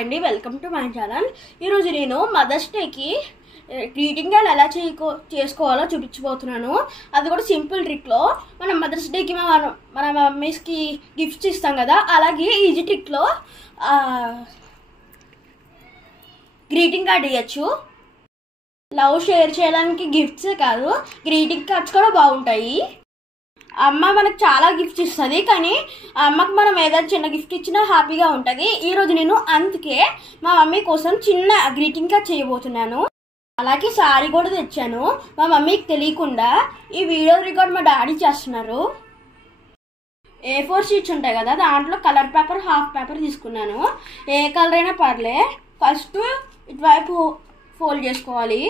Hi అండి, welcome to my channel. ఈరోజు నేను మదర్స్ డేకి గ్రీటింగ్ కార్డ్ ఎలా చేసుకోవాలో చూపించబోతున్నాను. అది కూడా సింపుల్ ట్రిక్లో. మనం మదర్స్ డేకి మన మమ్మీస్కి గిఫ్ట్స్ ఇస్తాం కదా, అలాగే ఈజీ ట్రిక్లో గ్రీటింగ్ కార్డ్ ఇవ్వచ్చు. లవ్ షేర్ చేయడానికి గిఫ్ట్సే కాదు, గ్రీటింగ్ కార్డ్స్ కూడా బాగుంటాయి. అమ్మ మనకు చాలా గిఫ్ట్స్ ఇస్తుంది, కానీ అమ్మకు మనం ఏదైనా చిన్న గిఫ్ట్ ఇచ్చినా హ్యాపీగా ఉంటుంది. ఈరోజు నేను అందుకే మా మమ్మీ కోసం చిన్న గ్రీటింగ్ కార్డ్ చేయబోతున్నాను. అలాగే సారీ కూడా తెచ్చాను, మా మమ్మీకి తెలియకుండా. ఈ వీడియో రికార్డ్ మా డాడీ చేస్తున్నారు. A4 షీట్స్ ఉంటాయి కదా, దాంట్లో కలర్ పేపర్ హాఫ్ పేపర్ తీసుకున్నాను. ఏ కలర్ అయినా పర్లే. ఫస్ట్ ఇటువైపు ఫోల్డ్ చేసుకోవాలి.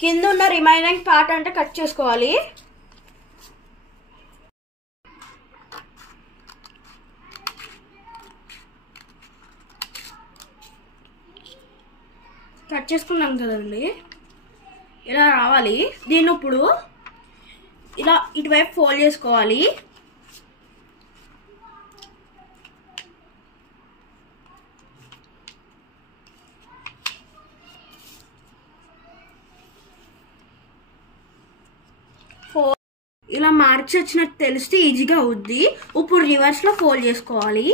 కింద ఉన్న రిమైనింగ్ పార్ట్ అంటే కట్ చేసుకోవాలి. కట్ చేసుకున్నాం కదండి, ఇలా రావాలి. దీన్ని ఇప్పుడు ఇలా ఇటువైపు ఫోల్డ్ చేసుకోవాలి. ఇలా మార్క్స్ వచ్చినట్టు తెలిస్తే ఈజీగా అవుద్ది. ఇప్పుడు రివర్స్ లో ఫోల్డ్ చేసుకోవాలి.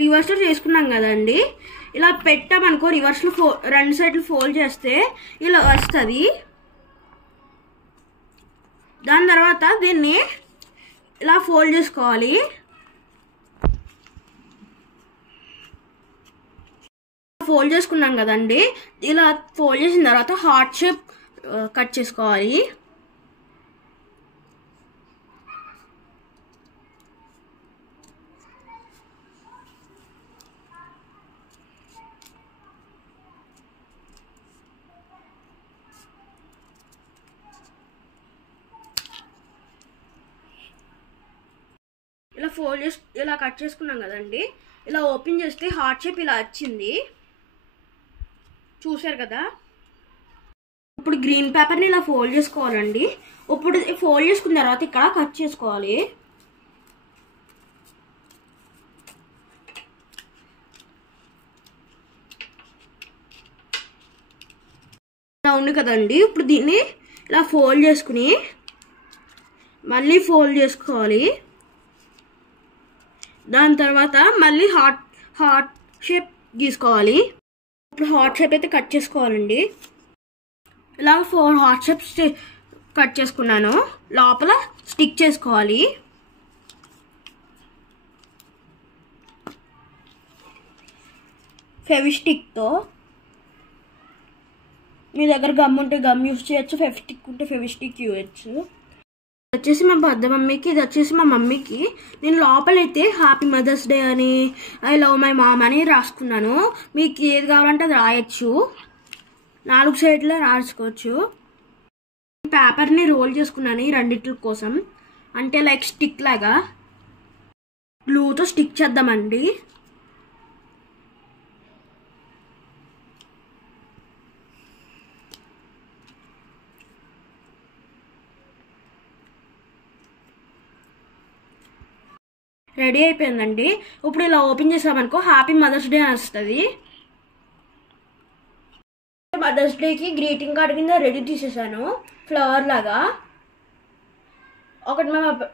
రివర్స్ లో చేసుకున్నాం కదండి, ఇలా పెట్టామనుకో, రివర్స్ లో రెండు సైడ్లు ఫోల్డ్ చేస్తే ఇలా వస్తుంది. దాని తర్వాత దీన్ని ఇలా ఫోల్డ్ చేసుకోవాలి. ఫోల్డ్ చేసుకున్నాం కదండి, ఇలా ఫోల్డ్ చేసిన తర్వాత హార్ట్ షేప్ కట్ చేసుకోవాలి. ఇలా ఫోల్డ్ చేసి ఇలా కట్ చేసుకున్నాం కదండి, ఇలా ఓపెన్ చేస్తే హార్ట్ షేప్ ఇలా వచ్చింది, చూసారు కదా. ఇప్పుడు గ్రీన్ పేపర్ని ఇలా ఫోల్డ్ చేసుకోవాలండి. ఇప్పుడు ఫోల్డ్ చేసుకున్న తర్వాత ఇక్కడ కట్ చేసుకోవాలి. ఇలా ఉంది కదండి, ఇప్పుడు దీన్ని ఇలా ఫోల్డ్ చేసుకుని మళ్ళీ ఫోల్డ్ చేసుకోవాలి. దాని తర్వాత మళ్ళీ హార్ట్ షేప్ గీసుకోవాలి. ఇప్పుడు హార్ట్ షేప్ అయితే కట్ చేసుకోవాలండి. ఇలా 4 హార్ట్ షేప్స్ కట్ చేసుకున్నాను. లోపల స్టిక్ చేసుకోవాలి. ఫెవిస్టిక్తో, మీ దగ్గర గమ్ ఉంటే గమ్ యూజ్ చేయొచ్చు, ఫెవిస్టిక్ ఉంటే ఫెవిస్టిక్ యూజ్. వచ్చేసి మా పెద్ద మమ్మీకి, ఇది వచ్చేసి మా మమ్మీకి. నేను లోపలైతే హ్యాపీ మదర్స్ డే అని, ఐ లవ్ మై మామ్ అని రాసుకున్నాను. మీకు ఏది కావాలంటే అది రాయొచ్చు, 4 సైడ్లో రాసుకోవచ్చు. పేపర్ని రోల్ చేసుకున్నాను ఈ రెండిట్ల కోసం, అంటే లైక్ స్టిక్ లాగా. గ్లూతో స్టిక్ చేద్దామండి. రెడీ అయిపోయిందండి. ఇప్పుడు ఇలా ఓపెన్ చేసామనుకో హ్యాపీ మదర్స్ డే అని వస్తుంది. మదర్స్ డేకి గ్రీటింగ్ కార్డ్ కింద రెడీ తీసేసాను, ఫ్లవర్ లాగా. ఒకటి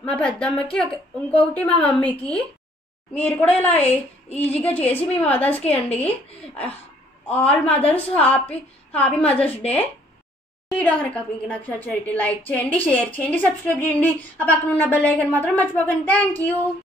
మా పెద్దమ్మకి, ఇంకొకటి మా మమ్మీకి. మీరు కూడా ఇలా ఈజీగా చేసి మీ మదర్స్కి ఇవ్వండి. All mothers happy mothers day. Video కనుక మీకు నచ్చినట్లయితే లైక్ చేయండి, షేర్ చేయండి, సబ్స్క్రైబ్ చేయండి. ఆ పక్కన ఉన్న బెల్ ఐకాన్ మాత్రం మర్చిపోకండి. Thank you.